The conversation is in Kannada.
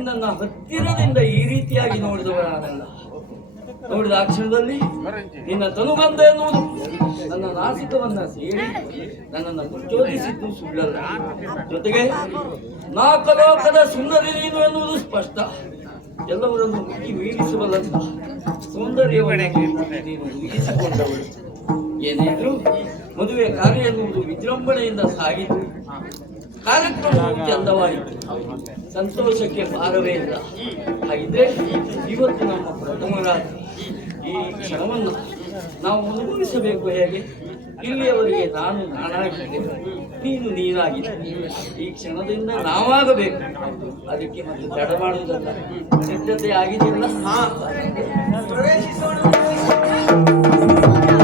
ನಿನ್ನನ್ನ ಹತ್ತಿರದಿಂದ ಈ ರೀತಿಯಾಗಿ ನೋಡಿದವ ನಾನಲ್ಲ. ನೋಡಿದ ಆ ಕ್ಷಣದಲ್ಲಿ ನಿನ್ನ ತನುಬಂಧ ಎನ್ನುವುದು ನನ್ನ ನಾಸಿಕವನ್ನ ಸೇರಿ ನನ್ನನ್ನು ಪ್ರಚೋದಿಸಿದ್ದು ಸುಳ್ಳಲ್ಲ. ಜೊತೆಗೆ ನಾಲ್ಕಲೋಕದ ಸುಂದರಿ ನೀನು ಎನ್ನುವುದು ಸ್ಪಷ್ಟ. ಎಲ್ಲವರನ್ನು ಮುಗಿ ಮೀರಿಸುವಲ್ಲಂತ ಸೌಂದರ್ಯವನ್ನು ನೀನು ಮುಗಿಸಿಕೊಂಡವಳು. ಏನೇನು ಮದುವೆ ಕಾರ್ಯ ಎನ್ನುವುದು ವಿಜೃಂಭಣೆಯಿಂದ ಸಾಗಿತು. ಕಾರ್ಯಕ್ರಮವು ಚಂದವಾಯಿತು. ಸಂತೋಷಕ್ಕೆ ಪಾರವೇ ಇಲ್ಲ. ಹಾಗಿದ್ರೆ ಇವತ್ತು ನಮ್ಮ ಪ್ರಥಮ ರಾತ್ರಿ. ಈ ಕ್ಷಣವನ್ನು ನಾವು ಅನುಭವಿಸಬೇಕು ಹೇಗೆ? ಇಲ್ಲಿಯವರೆಗೆ ನಾನು ನಾನಾಗಿದ್ದೆ, ನೀನು ನೀನಾಗಿದೆ. ಈ ಕ್ಷಣದಿಂದ ನಾವಾಗಬೇಕು. ಅದಕ್ಕೆ ಮತ್ತೆ ತಡ ಮಾಡುವುದಲ್ಲ. ಸಿದ್ಧತೆ ಆಗಿದೆಯಲ್ಲ, ಪ್ರವೇಶಿಸೋಣ.